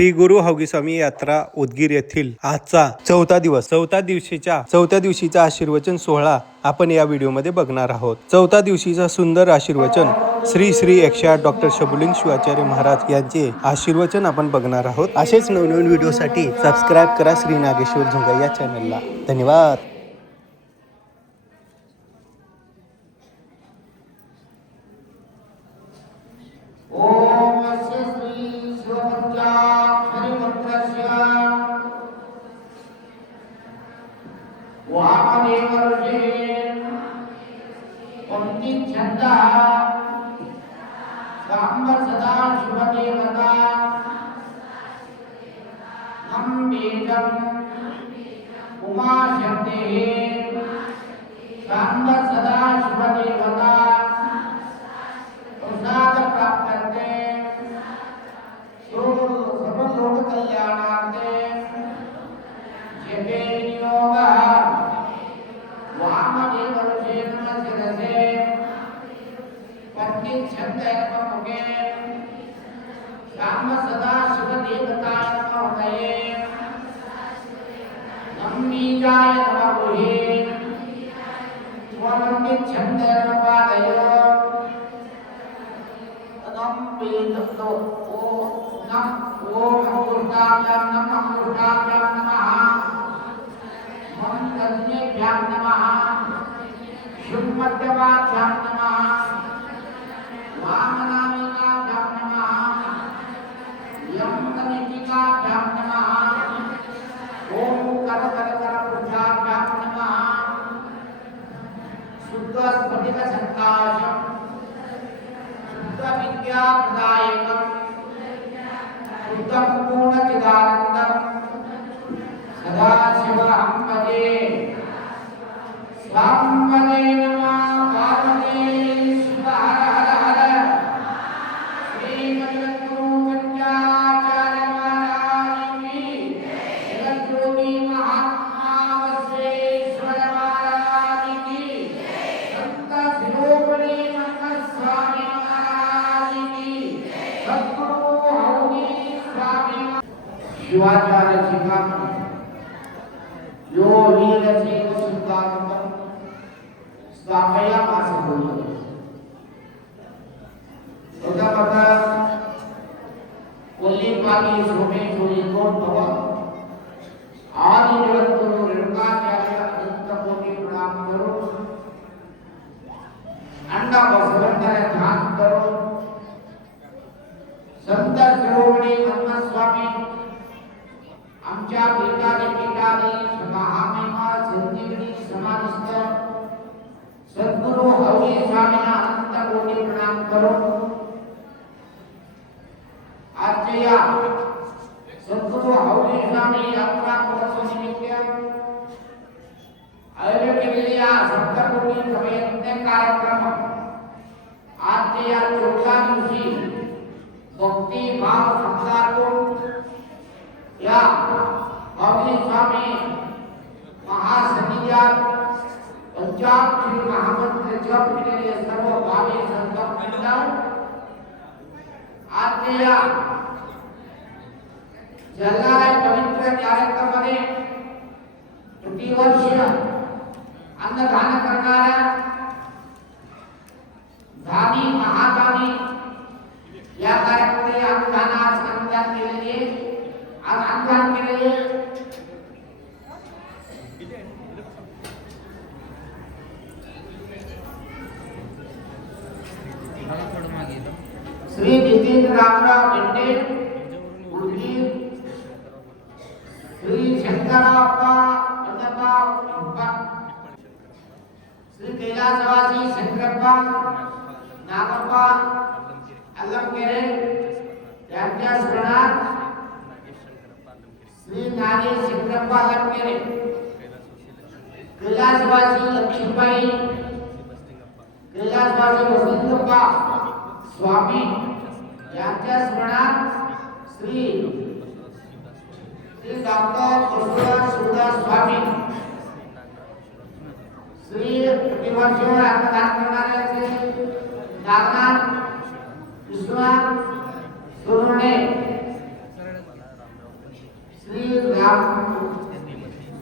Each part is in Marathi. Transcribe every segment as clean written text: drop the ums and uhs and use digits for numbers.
श्री गुरु हौगी स्वामी यात्रा उदगीर येथील आजचा चौथ्या दिवशीचा आशीर्वचन सोहळा आपण या व्हिडिओमध्ये बघणार आहोत। चौथ्या दिवशीचा सुंदर आशीर्वचन श्री श्री 108 डॉक्टर शंभुलिंग शिवाचार्य महाराज यांचे आशीर्वचन आपण बघणार आहोत। असेच नवनवीन व्हिडिओसाठी सबस्क्राईब करा श्री नागेश्वर झुंगा या चॅनलला। धन्यवाद। शिवाचार्य शिखामणी यो वीरसेन सुल्तानम स्थापयामास बोलतो उदापता कोल्लीपाली सोमेश्वरी कोण भव आदि जगद्गुरु रेणुकाचार्य अनंत कोटि प्रणाम करो अंडा बसवंतर ध्यान करो संत शिरोमणी हनुमान स्वामी आमच्या पीठाने महामहिमा संजीवनी समाधिस्थ सद्गुरु हौरी स्वामींना अनंत कोटी प्रणाम करो। आजच्या या सद्गुरु हौरी स्वामी यात्रा महोत्सवानिमित्त आयोजित केलेल्या सप्तकोटी सभेचे कार्यक्रम आजच्या या चौथ्या दिवशी भक्ती भाव संस्कारातून या हौरी स्वामी महासन्निधान पंचाक्षरी महामंत्र जप केलेले सर्व भावी संत मंडळ आजच्या जलनाराय पवित्र कार्यक्रमामध्ये प्रतिवर्ष अन्नदान करणाऱ्या दानी महादानी या कार्यक्रमामध्ये अन्नदानास अनुदान केलेले अनुदान केलेले श्री नितीन रामराव भेंडे उदगीर, श्री शंकराप्पा अण्णाप्पा, श्री कैलासवासी शंकरप्पा नागप्पा अल्लमकेरे यांच्या स्मरणार्थ श्री नागेश शंकरप्पा अल्लमकेरे, कैलासवासी लक्ष्मीबाई, कैलासवासी वसंतप्पा स्वामी यांच्या स्मरणार्थ श्री डॉक्टर कृष्णदास शिवदास स्वामी, श्री प्रतिवर्षीय अन्नदान करणारे नागनाथ विश्वनाथ सोनवणे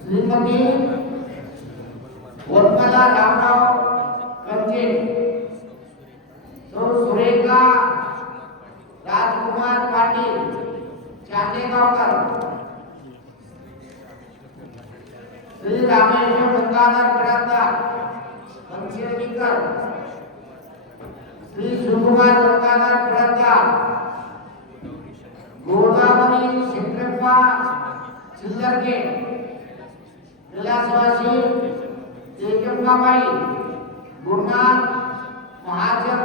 श्रीमती वनमाला रामराव कंचे, सौ सुरेखा राजकुमार पाटील चांदेगावकर, श्री रामेश्वर गंगाधर बिराजदार पंचेरीकर, श्री सुकुमार गंगाधर बिराजदार, गोदावरी शिंद्रेप्पा चिल्लरके, कैलासवासी तेजंबाबाई गुरुनाथ महाजन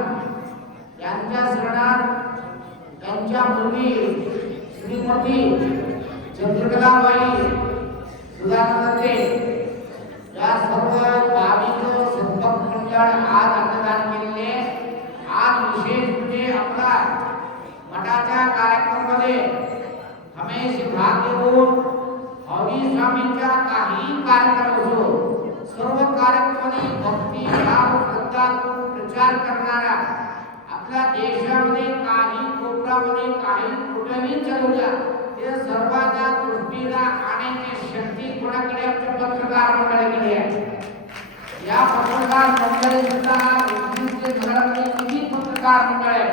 यांच्या शरणात त्यांच्या मुलगी श्रीमती चंद्रकलाबाई सुधानंदे या सर्व भाविक संभक्त मंडळ आज अन्नदान केलेले. आज विशेष म्हणजे आपला मठाच्या कार्यक्रमामध्ये हमेश भाग घेऊन हवी स्वामींच्या काही कार्यक्रम असो सर्व कार्यक्रमाने भक्ती भाव श्रद्धातून प्रचार करणारा आपल्या देशामध्ये काही कोपऱ्यामध्ये काही कुठेही चालूया ते सर्वांच्या दृष्टीला आणण्याची शक्ती कोणाकडे आमच्या पत्रकार मंडळाकडे आहे. या पत्रकार मंडळी सुद्धा मुस्लिमचे घरामध्ये किती पत्रकार मंडळ आहे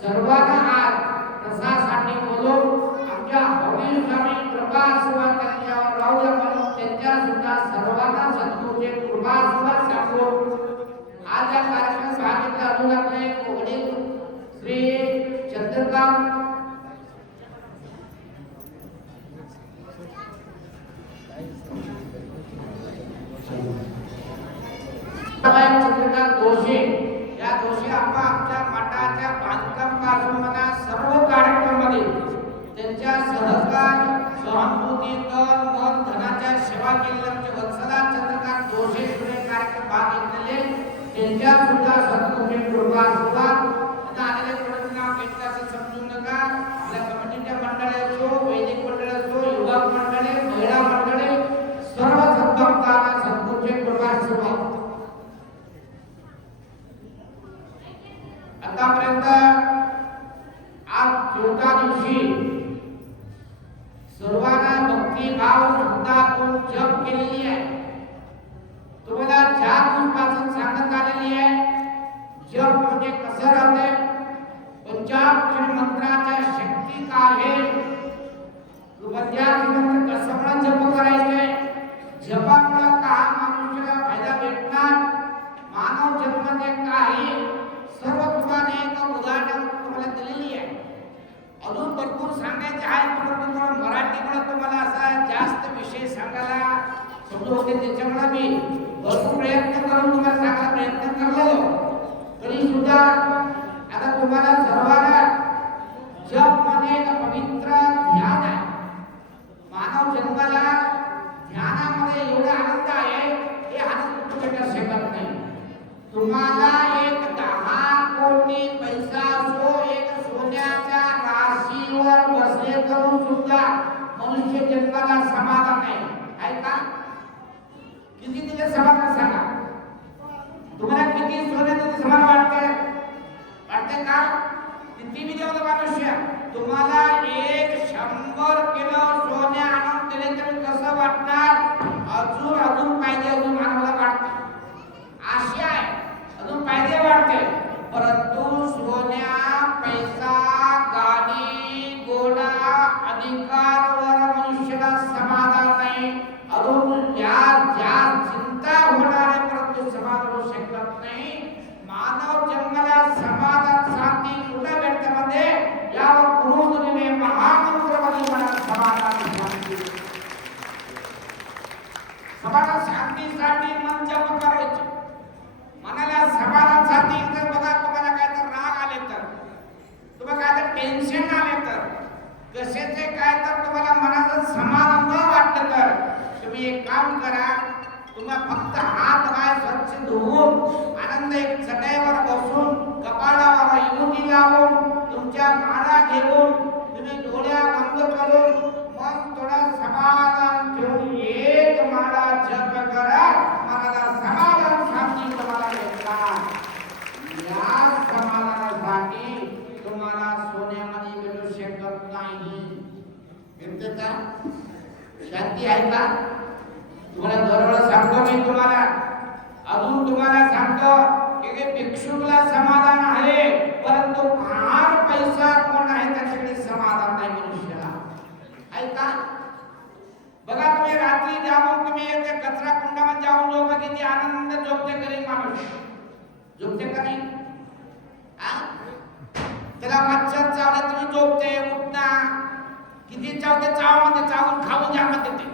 सर्वांना आज प्रसासाठी बोलून आमच्या हवी स्वामी कृपा सुवा त्यांच्यावर राहू द्या म्हणून त्यांच्या सुद्धा सर्वांना सद्गुरूचे कृपा सुवा सांगून आज या कार्यक्रमात भाग घेतला. अजून आपले वडील श्री चंद्रकांत दोषी या दोषी आमच्या मठाच्या बांधकाम कार्यक्रमाला सर्व कार्यक्रमामध्ये त्यांच्या सहकार सहानुभूती तन मन धनाच्या सेवा केलेल्या आमचे वत्सला चंद्रकांत दोषी कार्यक्रम भाग घेतलेले त्यांच्या सुद्धा सद्गुरूची कृपा सुद्धा आलेले कोणाचं नाव घेतलं असं समजू नका. आपल्या कमिटीच्या मंडळे असो वैदिक मंडळ असो युवक मंडळे महिला मंडळे सर्व सद्भक्तांना सद्गुरूची कृपा सुद्धा. आतापर्यंत आज 14 दिवशी सर्वांना भक्ती भाव श्रद्धातून जप केलेली आहे. तुम्हाला 4 दिवसापासून सांगत आलेली आहे जप म्हणजे कसं राहते पंचाक्षरी मंत्राच्या शक्ती काय आहे पंचाक्षरी मंत्र कसं म्हणून जप करायचे जपामुळे का मनुष्याला फायदा भेटणार मानव जन्माचे काही सर्व तुम्हाला एक उदाहरण तुम्हाला दिलेली आहे. अजून भरपूर सांगायचे आहे परंतु तुम्हाला मराठीमुळे तुम्हाला असा जास्त विषय सांगायला समजू होते त्याच्यामुळे मी भरपूर प्रयत्न करून तुम्हाला सांगायला प्रयत्न करलो तरी सुद्धा आता तुम्हाला सर्वांना जप म्हणजे पवित्र ध्यान आहे. मानव जन्माला ध्यानामध्ये एवढा आनंद आहे हे आनंद कुठे शकत नाही. तुम्हाला एक 10 कोटी पैसा असो एक सोन्याच्या राशीवर बसले करून सुद्धा मनुष्य जन्माला समाधान नाही आहे का? किती तिथे समाधान सांगा तुम्हाला किती सोन्या तिथे समाधान वाटते का? किती बी देवला मनुष्य तुम्हाला 100 किलो सोने आणून दिले तर कसं वाटणार? अजून पाहिजे अजून आम्हाला वाटते आशा आहे अजून पाहिजे वाटते परंतु सोन्या पैसा गाडी घोडा अधिकारवर मनुष्याला समाधान नाही. अजून ज्या चिंता होणार आहे परंतु समाधान होऊ शकत नाही. मानव जन्माला समाधान शांती कुठे भेटते मध्ये यावर गुरुजीने महामंत्रमध्ये मला समाधान शांतीसाठी मन जप करायचे. मनाला समाधान साठी जर बघा तुम्हाला काय तर राग आले तर तुम्हाला काय तर टेन्शन आले तर कशाचे काय तर तुम्हाला मनाचं समाधान न वाटलं तर तुम्ही एक काम करा तुम्हाला फक्त हात पाय स्वच्छ धुवून आनंद एक चटईवर बसून कपाळावर विभूती लावून तुमच्या माळा घेऊन तुम्ही डोळ्या बंद करून मन थोडं समाधान ठेवून एक माळा जप करा. मनाला समाधान शांती तुम्हाला भेटणार. या समाधानासाठी तुम्हाला सोन्यामध्ये भेटू शकत नाही. भेटते का? शांती आहे का? तुम्हाला दरवेळेस सांगतो मी तुम्हाला, अजून तुम्हाला सांगतो की भिक्षुकला समाधान आहे, परंतु फार पैसा कोण आहे त्याच्याकडे समाधान नाही मनुष्याला, आहे का? बघा तुम्ही रात्री जाऊन तुम्ही त्या कचरा कुंडामध्ये जाऊन झोपा, किती आनंद झोपते गरीब माणूस, झोपते का नाही? त्याला मच्छर चावले तुम्ही झोपते, उठता, किती चावते, चावमध्ये चावून खाऊन द्या म्हणते ते,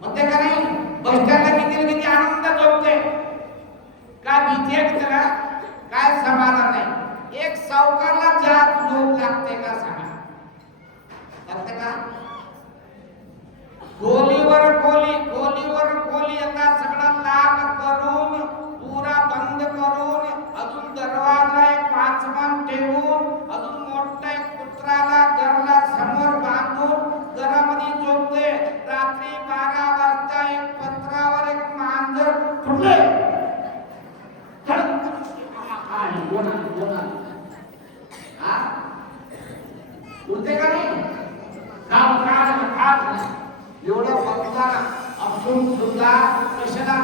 म्हणते का नाही? बस स्टँडला किती आनंद झोपते, काय भीती आहे त्याला, काय समाधान नाही. एक सावकारला जात झोप लागते का सांगा, लागते का? खोलीवर खोली आता सगळं लाग करून, पुरा बंद करून, अजून दरवाजा एक वाचमान ठेवून, अजून मोठा एक कुत्राला घरला समोर बांधून घरामध्ये झोपते. रात्री 12 वाजता एक पत्रावर एक मांजर फुटले, उठते का नाही? एवढं बघताना असून सुद्धा कशाला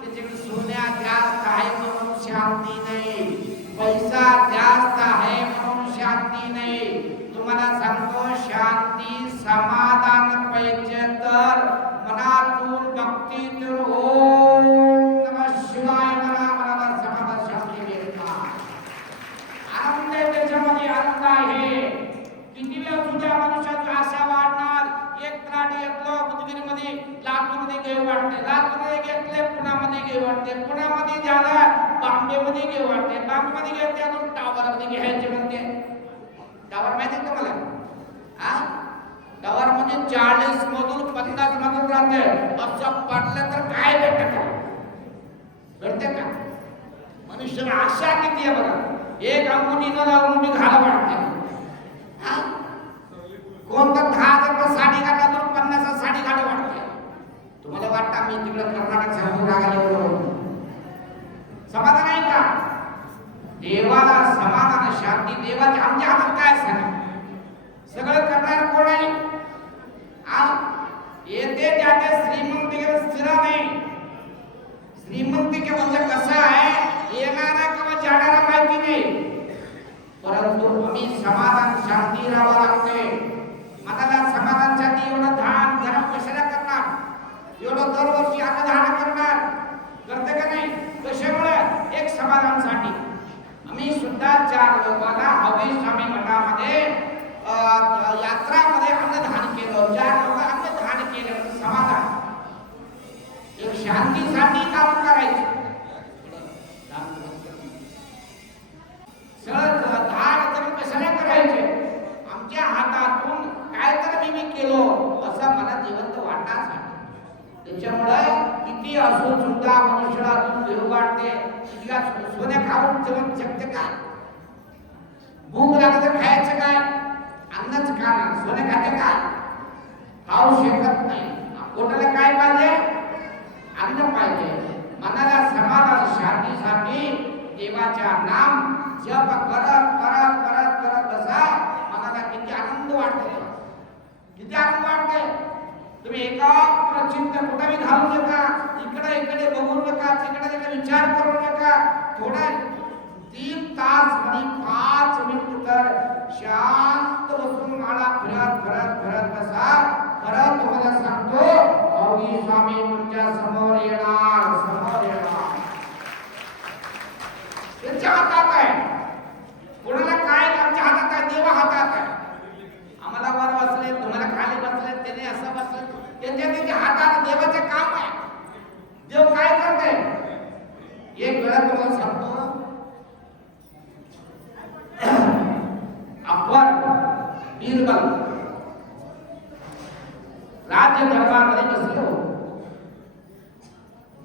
त्याच्याकडे सोन्या जास्त आहे म्हणून शांती नाही, पैसा जास्त आहे म्हणून शांती नाही. तुम्हाला सांगतो शांती समाधान पाहिजे तर मनातून भक्ती तर ओम नमः शिवाय मनाला समाधान शांती मिळतात. आनंद आहे त्याच्यामध्ये, आनंद आहे. किती वेळ तुझ्या मनुष्याची आशा वाढणार. एक त्राट घेतलो बुधगिरीमध्ये, लातूरमध्ये घेऊ वाटते, लातूरमध्ये घेतले पुण्यामध्ये घेऊ वाटते, पुण्यामध्ये झालं बॉम्बेमध्ये घेऊ वाटते, बॉम्बेमध्ये घेतले अजून टावरमध्ये घ्यायचे म्हणते. टावर माहिती आहे तुम्हाला? टावर म्हणजे 40 मधून 50 मधून राहते, असं पडलं तर काय भेटत का? भेटते का? मनुष्याला आशा किती आहे बघा. एक अंगुठी न अंगुठी घाला वाटते. कोणतं 10,000 साडी घाला तर 50 साडी घाला वाटते. तुम्हाला वाटतं मी तिकडे कर्नाटक सांगून रागाला समाधान आहे का? देवाला समाधान शांती देवाच्या आमच्या हातात काय सांगा? सगळं करणार कोण आहे? येते त्याचे श्रीमंतीकडे स्थिर नाही. श्रीमंती म्हणजे कसं आहे, येणारा किंवा जाणारा माहिती नाही, परंतु आम्ही समाधान शांती राहावं लागते. मनाला समाधानासाठी एवढं धान गरम कशाला करणार, एवढं दरवर्षी अन्नदान करणार, करते का नाही? कशामुळे? एक समाधानासाठी. आम्ही सुद्धा 4 लोकांना हवी स्वामी मठामध्ये यात्रामध्ये अन्नदान केलं, 4 लोक अन्नदान केलं, समाधान. एक शांतीसाठी काम करायचं. सगळं धाड तर कशाला करायचे? आमच्या हातातून काय तर मी केलो असं मला जिवंत वाटण्यासाठी. त्याच्यामुळे किती असून सुद्धा मनुष्याला अजून देव वाटते. सोन्या खाऊन जेवण शकते का? भूक लागली तर खायचं काय? अन्नच खाणार. सोने खाते काय? खाऊ शकत नाही. पोटाला काय पाहिजे? अन्न पाहिजे. मनाला समाधान शांतीसाठी देवाच्या नाम जप करत करत करत करत बसा. मनाला किती आनंद वाटते, किती आनंद वाटते. तुम्ही एकाग्र चित्त कुठेही घालू नका, इकडे इकडे बघू नका, तिकडे तिकडे विचार करू नका. थोडा 3 तास आणि 5 मिनिट तर शांत बसून माळा फिरत फिरत फिरत बसा. खरं तुम्हाला सांगतो अवघी स्वामी तुमच्या समोर येणार, समोर येणार. त्यांच्या हातात आहे. कोणाला काय आमच्या हातात आहे? देवा हातात आहे. आम्हाला वर बसले, तुम्हाला खाली बसले, त्याने असं बसले, त्यांच्या हातात देवाचे काम आहे. देव काय करते? एक वेळा तुम्हाला सांगतो, अकबर बिरबल राज्य दरबारमध्ये बसले हो.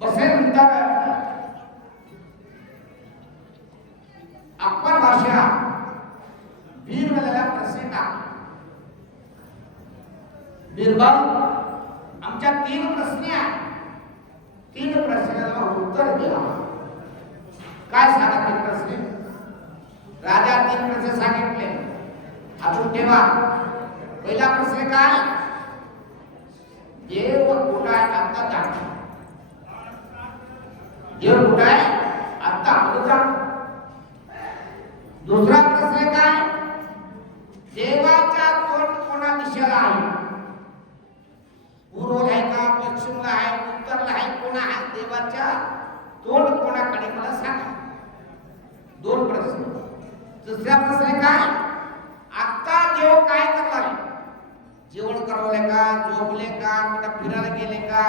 बसल्यानंतर अकबर बादशाह बिरबलाला प्रश्न टाकला. बिरबल, आमच्या 3 प्रश्न आहेत, 3 प्रश्नाला उत्तर द्या. काय सांगा ते प्रश्न? राजा 3 प्रश्न सांगितले, आठवून ठेवा. पहिला प्रश्न काय? देव कुठं आहे आता दाखव. देव कुठं आहे आता दाखव. दुसरा प्रश्न काय, देवाचा तोंड कोणा दिशेला आहे? पूर्वला आहे का, पश्चिमला आहे, उत्तरला आहे, कोणा आहे? देवाच्या तोंड कोणाकडे मला सांगा. दोन प्रश्न. दुसरा प्रश्न काय, आता देव काय करणार? जेवण करवले का, झोपले का, कुठं फिरायला गेले का?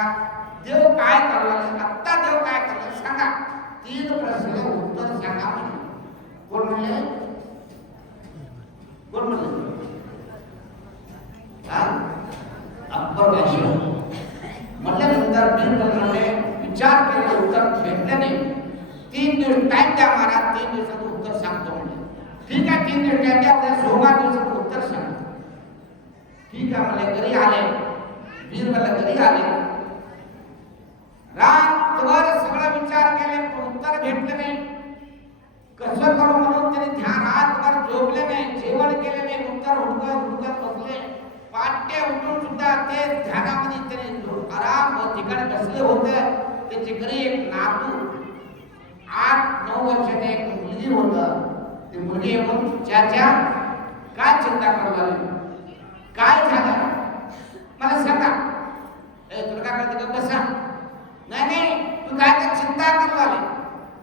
देव काय करणार? आता देव काय करणार सांगा. तीन प्रश्न उत्तर सांगा म्हणजे. कोण म्हणले? कोण म्हणले? अकबर गाशी म्हटल्यानंतर बिनबलने विचार केले, उत्तर भेटले नाही. 3 दिवस टाइम द्या महाराज, 3 दिवसात उत्तर सांगतो म्हणजे. ठीक आहे, 3 दिवस टाइम द्या, उद्या 16 दिवसात उत्तर सांगतो. ठीक आहे मला घरी आले, बिरबल घरी आले. रातभर सगळा विचार केले पण उत्तर भेटले नाही. कसं करू म्हणून त्यांनी ध्यान, रातभर झोपले नाही, जेवण केले नाही, उत्तर हुडकत बसले. पाट्य उठून सुद्धा ते ध्यानामध्ये त्यांनी आराम ठिकाणी बसले होते. त्याच्या घरी एक नातू 8-9 वर्षाची एक मुलगी होतं. ती मुलगी येऊन चाचा काय चिंता करू लागली, काय झालं मला सांगा. तुला काय कळतं का? बसा. नाही तू काय तर चिंता करू लागली,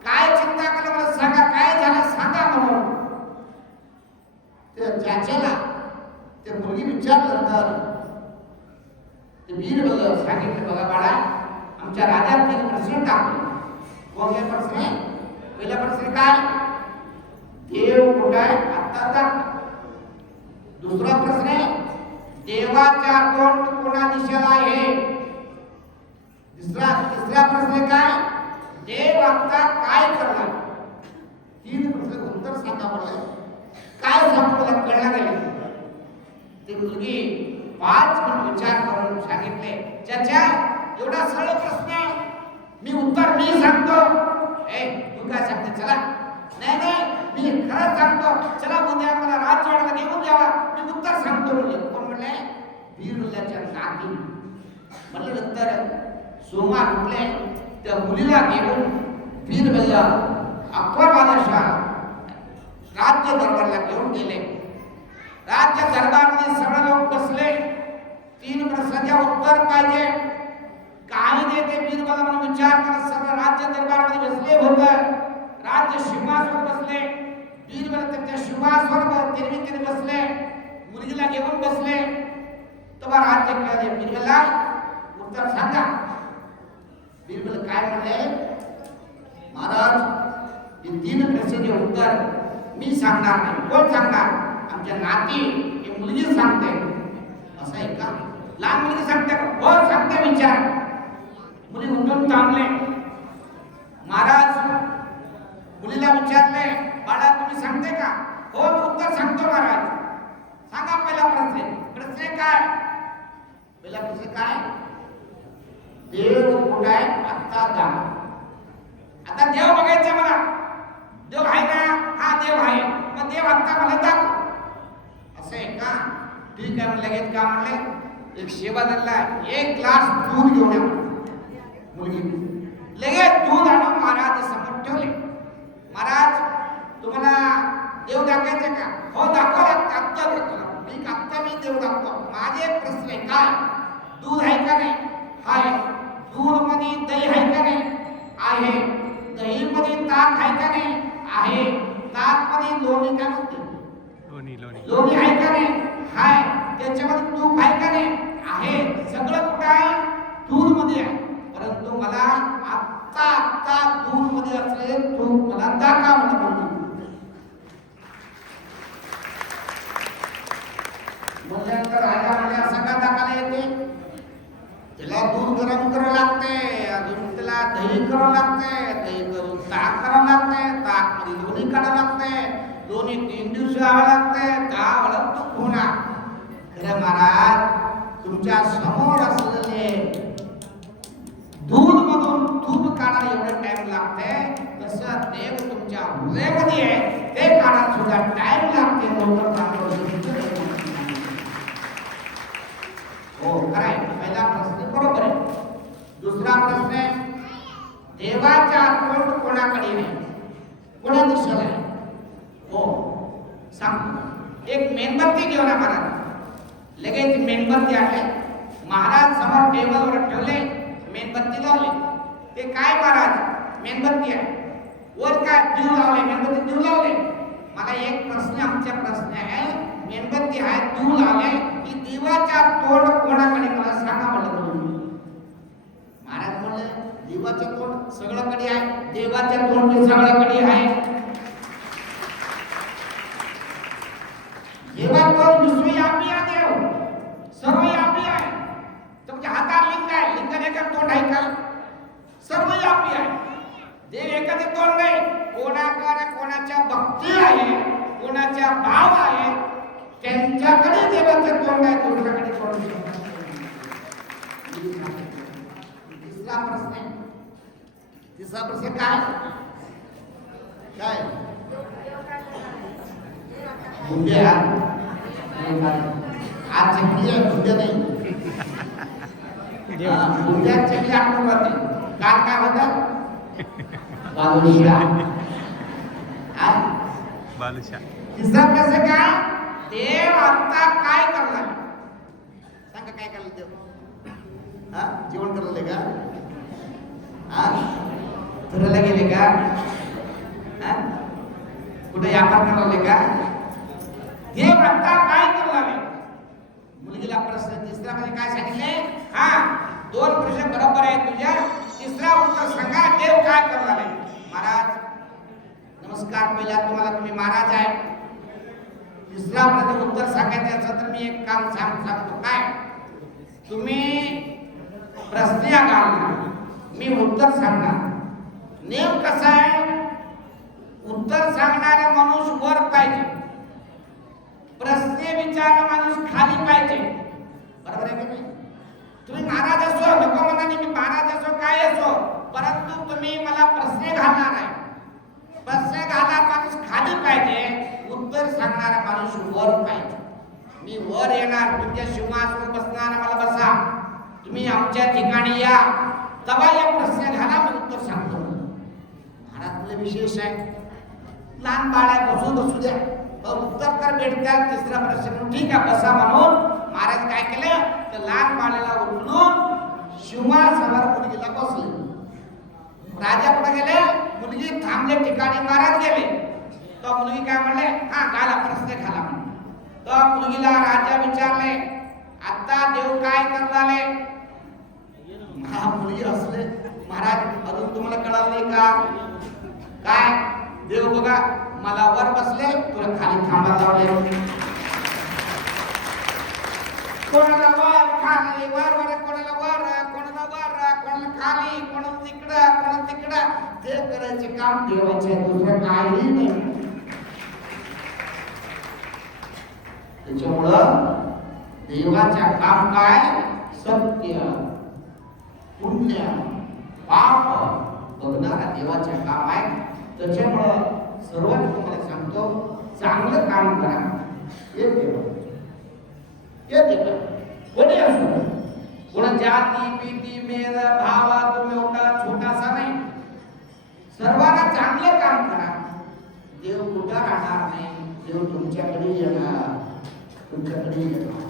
काय चिंता केलं मला सांगा, काय झालं सांगा म्हणून. त्या चाच्याला ते मुलगी विचारल्यानंतर ते बिरबल सांगितलं, बघा बाळा, आमच्या राजात 3 प्रश्न टाकले. कोणते प्रश्न? पहिला प्रश्न काय, देव कुठे आहे आता दाखव. दुसरा प्रश्न, देवाचा तोंड कोणा दिशेला आहे? तिसरा प्रश्न काय, देव आता काय करणार? 3 प्रश्न उत्तर सांगा मला. काय सांगू मला कळलं नाही. ती मुलगी 5 मिनिट विचार करून सांगितले, चाचा एवढा सरळ प्रश्न आहे, मी उत्तर मी सांगतो. तू काय सांगते? चला. नाही मी खरं सांगतो, चला उद्या मला राजवाड्याला घेऊन जावा, मी उत्तर सांगतो म्हणजे. कोण म्हणले? बिरबलाच्या नाती. म्हणल्यानंतर सोमा म्हटले, त्या मुलीला घेऊन बिरबल अकबर बादशाह राज्य दरबारला घेऊन गेले. राज्य दरबारमध्ये सगळे लोक बसले. 3 प्रश्नाचे उत्तर पाहिजे. काही नाही ते बिरबल म्हणून विचार करत सगळं राज्य दरबारमध्ये बसले होते. राज्य सिंहासनावर बसले. बिरबल त्यांच्या सिंहासनावर तिरमितीने बसले, मुलगीला घेऊन बसले. तेव्हा राज्य केले. बिरबलला उत्तर सांगा. बिरबल काय म्हणले, महाराज हे 3 प्रश्नाचे उत्तर मी सांगणार नाही. कोण सांगणार? आमच्या नाती, ही मुलगी सांगते. असं आहे का? लहान मुलगी सांगते का? हो सांगते. विचार. मुली उठून थांबले. महाराज मुलीला विचारले, बाळा तुम्ही सांगते का? हो मी उत्तर सांगतो महाराज. सांगा पहिला प्रश्न. प्रश्न काय? पहिला प्रश्न काय, देव कुठे आहे आता दाखव. आता देव बघायचे मला. देव आहे का? हा देव आहे. मग देव आता मला दाखव. असं आहे का? ठीक आहे. लगेच का म्हणले, एक शेबादारला 1 ग्लास दूध घेऊन या. मुलगी लगेच दूध आणून महाराज समोर ठेवले. महाराज तुम्हाला देव दाखवायचे का? हो दाखवा. आत्ता मी देव दाखवतो. माझे प्रश्न आहे काय, दूध आहे का नाही? आहे. दूध मध्ये दही आहे का नाही? आहे. दही मध्ये ताक आहे का नाही? आहे. ताक मध्ये लोणी काय म्हणते? लोणी आहे का नाही? आहे. त्याच्यामध्ये तूप आहे का नाही? आहे. सगळं कुठं आहे? दूध मध्ये आहे. परंतु मला आत्ता दूध मध्ये असले तूप मला दाखवा म्हणून. म्हणल्यानंतर राजा म्हणजे सगळा दाखवायला येते. त्याला दूध गरम करावं लागते, अजून त्याला दही करावं लागते, दही करून ताक करावं लागते, ताक मध्ये लोणी काढावं लागते, लोणी 3 दिवस राहावं लागते, 10 वेळा तूप होणार. खरं महाराज तुमच्या समोर असलेले दूध मधून तूप काढायला एवढं टाइम लागते, तसं देव तुमच्या हृदयामध्ये आहे, ते काढायला सुद्धा टाइम लागते. लवकर हो खरं आहे. पहिला प्रश्न बरोबर आहे. दुसरा प्रश्न आहे, देवाचा तोंड कोणाकडे नाही, कोणा दिशेला आहे? हो सांग. एक मेणबत्ती घेऊन महाराज, लगेच मेणबत्ती आहे महाराज समोर टेबलवर ठेवले, मेणबत्ती लावली. ते काय महाराज मेणबत्ती आहे, वर काय दिव लावले, मेणबत्ती दिव लावले. मला एक प्रश्न, आमचा प्रश्न आहे, मेणबत्ती आहे दिव लावले, की दिवाचा तोंड कोणाकडे मला सांगा म्हणलं. महाराज म्हणले दिवाचे तोंड सगळ्याकडे आहे, देवाचे तोंड सगळ्याकडे आहे. देवा तोंड विश्वव्यापी आहे, देव सर्वव्यापी आहे. तुमच्या हातात लिंग आहे, लिंगाने का तोंड आहे का? सर्वव्यापी आहे. देव एकाचे तोंड नाही, कोणाकडे कोणाच्या भक्ती आहे, कोणाच्या भाव आहे, त्यांच्याकडे देवाचे तोंड आहे, दुसऱ्याकडे तोंड नाही. तिसरा प्रश्न आहे, तिसरा प्रश्न काय काय बुद्ध्या आज चकली आहे, बुद्ध्या नाही. बुद्ध्या चकली आठवण होते. काल काय होतं? बालुशा. तिसरा प्रश्न काय, देव आता काय करणार? सांगा काय करणार देव? जेवण करायला का? फिरायला गेले का? कुठे व्यापार करायला का? देव आता काय करणार आहे? मुलगीला प्रश्न तिसरा मध्ये काय सांगितले? दोन प्रश्न बरोबर आहेत तुझ्या, तिसरा उत्तर सांगा, देव काय करणार आहे? महाराज नमस्कार, पहिला तुम्हाला, तुम्ही महाराज आहे. तिसरा प्रश्न उत्तर सांगायचं असेल तर मी एक काम सांगतो. काय? तुम्ही प्रश्न घालणार, मी उत्तर सांगणार. नेम कसा आहे, उत्तर सांगणारा माणूस वर पाहिजे, प्रश्न विचारणारा माणूस खाली पाहिजे. बरोबर आहे की नाही? तुम्ही महाराज असो, नको म्हणा मी महाराज असो, काय असो, परंतु तुम्ही मला प्रश्न घालणार आहे. प्रश्न घालणारा माणूस खाली पाहिजे, उत्तर सांगणारा माणूस वर पाहिजे. मी वर येणार, तुमच्या सिंहासनावर बसणार, मला बसा, तुम्ही आमच्या ठिकाणी या, तेव्हा या प्रश्न घाला, मी उत्तर सांगतो. महाराज विशेष आहे, लहान बाळा बसू द्या, उत्तर तर भेटतात. तिसरा प्रश्न ठीक आहे बसा म्हणून महाराज काय केलं, तर लहान बाळाला उचलून सिंहासनावर मुलगीला बसले. राजा कुठे गेले? मुलगी थांबले ठिकाणी महाराज गेले. तो मुलगी काय म्हणले, घाला प्रश्न घाला म्हणून. तो मुलगीला राजा विचारले, आता देव काय करणारे? मुलगी असले, महाराज अजून तुम्हाला कळलं नाही का? काय? देव बघा मला वर बसले, तुला खाली थांबा लावले. कोणाला वर खाली, वर वर, कोणाला वर, कोणाला वर, कोणाला खाली, कोणाला तिकडं, कोणाला तिकडं. ते करायचे काम देवाचे, दुसरं काही नाही. त्याच्यामुळं देवाच्या काम काय? सत्य, पुण्य, पाप बघणारा देवाचे काम आहे. त्याच्यामुळं सर्वांना तुम्हाला सांगतो, चांगलं काम करा. हे देव कोणी असो, कोणा जाती पीती मेल भावा तुम्ही मोठा छोटासा नाही, सर्वांना चांगलं काम करा. देव कुठं राहणार नाही, देव तुमच्याकडे येणार, तुमच्याकडे येणार.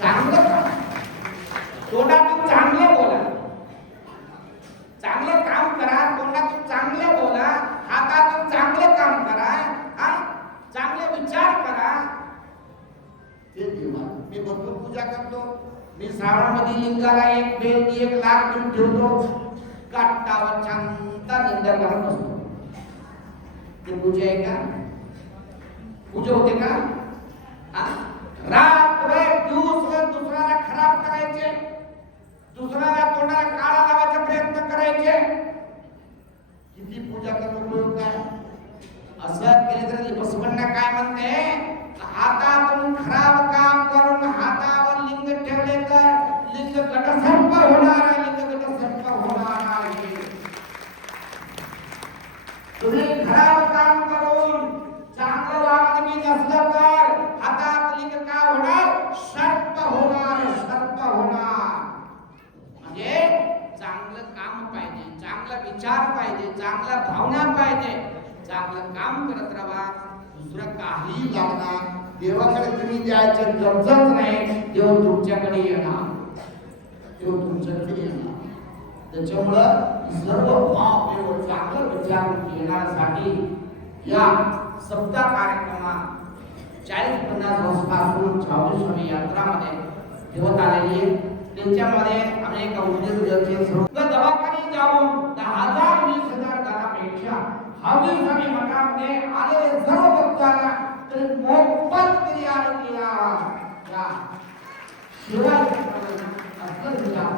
चांगलं काम, तोंडातून चांगलं बोला, चांगलं काम करा, तोंडातून चांगलं बोला, हातातून चांगलं काम करा, चांगले विचार करा. ते देवा मी भरपूर पूजा करतो. मी श्रावणामध्ये लिंगाला एक बेल 1 लाख घेऊन ठेवतो, काटावर शांता निंदा करत असतो. ते पूजा आहे का? पूजा होते का? रात्र दिवस दुसऱ्याला खराब करायचे, दुसऱ्याला तोंडाला काळा लावायचा प्रयत्न करायचे. किती पूजा करून उपयोग काय? असं केले तर बसवण्णा काय म्हणते, हातातून खराब काम करून हातावर लिंग ठेवले तर लिंग घटसर्प होणार आहे, लिंग घटसर्प होणार आहे. तुम्ही खराब काम करून चांगलं वागणूक नसलं तर हातात लिंग काय होणार? सर्प होणार, सर्प होणार. भावना पाहिजे, चांगलं काम करत राहा, दुसरं काही लागणार. देवाकडे तुम्ही जायचं गरजच नाही, देव तुमच्याकडे येणार, देव तुमच्याकडे येणार. त्याच्यामुळं सर्व भाव एवढं चांगलं विचार येण्यासाठी या सप्ताह कार्यक्रमात 40-50 वर्षापासून स्वामी यात्रामध्ये ठेवत आलेली आहे. त्यांच्यामध्ये अनेक उद्योजकांचे दवाखाने जाऊन 10,000-20,000 घरापेक्षा स्वामी मठामध्ये आलेले सर्व भक्तांना तरी मोफत तरी आरोग्य शिवाय असलं विचार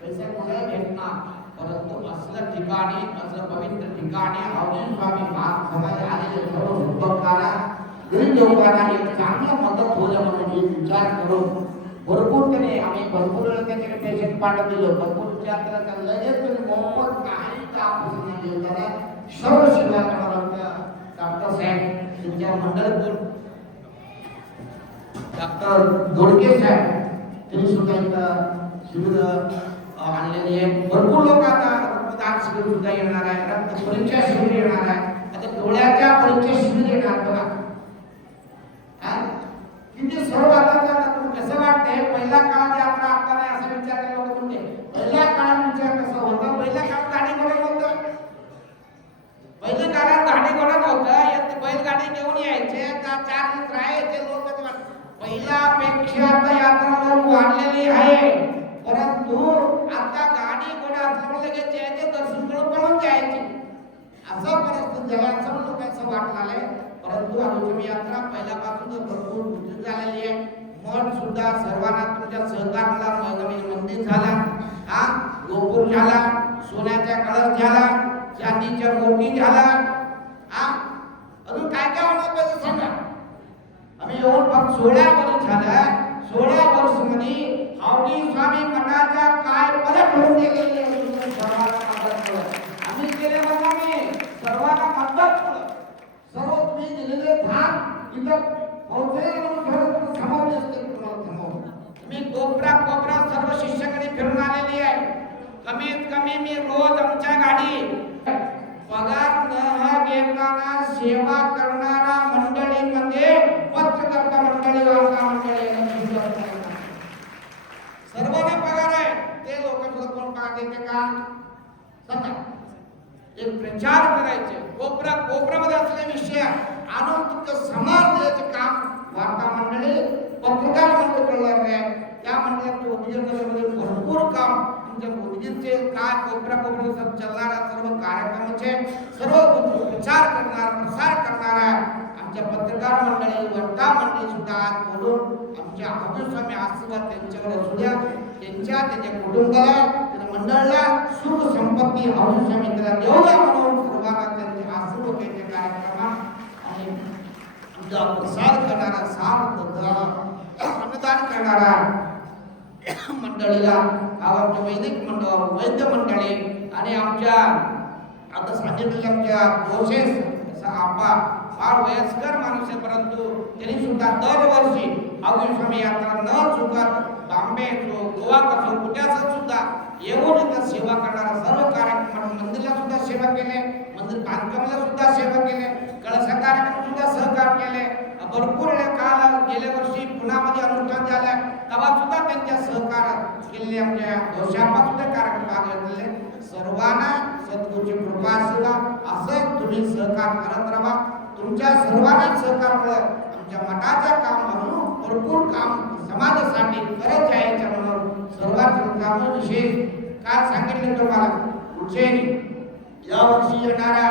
पैसे कुठे भेटणार, परंतु असलं ठिकाणी, असलं पवित्र ठिकाणी स्वामी समाज आलेले सर्व भक्तांना गरीब लोकांना एक चांगलं मदत होईल म्हणून विचार करून भरपूर त्याने आम्ही भरपूर वेळा त्याच्याकडे पेशंट पाठवून दिलो, भरपूर विचार करायचा लगेच मोफत काही काम देताना सर्व सेवा करणारा डॉक्टर साहेब तुमच्या मंडळातून डॉक्टर दोडके साहेब त्यांनी सुद्धा इथं शिबिर आणलेली आहे. भरपूर लोक आता रक्तदान शिबिर सुद्धा येणार आहे, रक्त परीक्षा शिबिर येणार आहे, आता डोळ्याच्या परीक्षा शिबिर येणार बघा. किती सर्व आता कसं वाटतंय, पहिल्या काळात यात्रा आता नाही असं विचार केला होता. म्हणजे पहिल्या काळात विचार कसा होता, पहिल्या काळात गाडी घोडा नव्हतं, पहिल्या काळात गाडी घोडा नव्हतं, बैलगाडी घेऊन यायचे, 4 दिवस राहायचे लोक. पहिल्यापेक्षा आता यात्रा वाढलेली आहे, परंतु आता गाडी घोडा असल्यामुळे लगेच यायचे, दर्शन करून पळून जायचे, असं परिस्थिती जगात सर्व लोकांचं वाटलं आहे. परंतु आमची यात्रा पहिल्यापासून भरपूर विकसित झालेली आहे. मठ सुद्धा सर्वांना तुमच्या सहकार्याला मंदिर झाला, गोपूर झाला, सोन्याचा कळस झाला, चांदीच्या मोती झाला, अजून काय काय होणार पाहिजे सांगा. आम्ही येऊन फक्त 16 वर्ष झालं, 16 वर्ष मध्ये स्वामी मठाच्या काय पलट होऊन गेलेली आहे. सर्वांना मदत करत आम्ही केले सर्वांना मदत करत सर्व तुम्ही दिलेले धान इथं पोहोचले समोर दिसते. मी कोपरा सर्व शिष्याकडे फिरून आलेली आहे. कमीत कमी मी रोज आमच्या गाडी पगार न घेताना सेवा करणारा मंडळीमध्ये पत्रकर्ता मंडळी, वार्ता मंडळी सर्वांना पगार आहे. ते लोक तुला कोण पगार देते का सांगा. एक प्रचार करायचे, कोपऱ्यामध्ये असलेले विषय आणून तुमचं समाज द्यायचे काम वार्ता मंडळी, पत्रकार मंडळ करणार आहे. त्या मंडळात उद्योजकांमध्ये भरपूर काम तुमच्या उद्योजकांचे काय कोपऱ्या चालणारा सर्व कार्यक्रमाचे सर्व प्रचार करणार, प्रसार करणारा आमच्या पत्रकार मंडळी, वार्ता मंडळी सुद्धा आज बोलून आमच्या स्वामी आशीर्वाद त्यांच्यावर असू द्या, त्यांच्या कुटुंबाला, त्या मंडळाला सुख संपत्ती स्वामी त्याला देऊया म्हणून सर्वांना त्यांचे आशीर्वाद द्यायचे कार्यक्रमात आणि आमचा प्रसार करणारा, साथ अन्नदान करणारा मंडळीला, गावाच्या वैदिक मंडळ, वैद्य मंडळी आणि आमच्या आता सांगितलेल्या आमच्या प्रोसेस आप्पा फार वयस्कर माणूस आहे, परंतु त्यांनी सुद्धा दरवर्षी स्वामी यात्रा न चुकत बॉम्बे असो, गोवा असो, कुठे सुद्धा येऊन इथं सेवा करणारा सर्व कार्यक्रम, मंदिरला सुद्धा सेवा केले, मंदिर बांधकामाला सुद्धा सेवा केले, कळसा कार्यक्रम सुद्धा सहकार केले. भरपूर काल गेल्या वर्षी पुण्यामध्ये अनुष्ठान झालं, तेव्हा सुद्धा त्यांच्या सहकारात केलेले आमच्या दोषापा सुद्धा कार्यक्रम भाग घेतलेले. सर्वांना सद्गुरूची कृपा असेल असं तुम्ही सहकार करत राहा. तुमच्या सर्वांना सहकारमुळे आमच्या मठाचं काम म्हणून भरपूर काम समाजासाठी करत जायचं म्हणून सर्वात विशेष काय सांगितले तुम्हाला. उज्जैन यावर्षी येणाऱ्या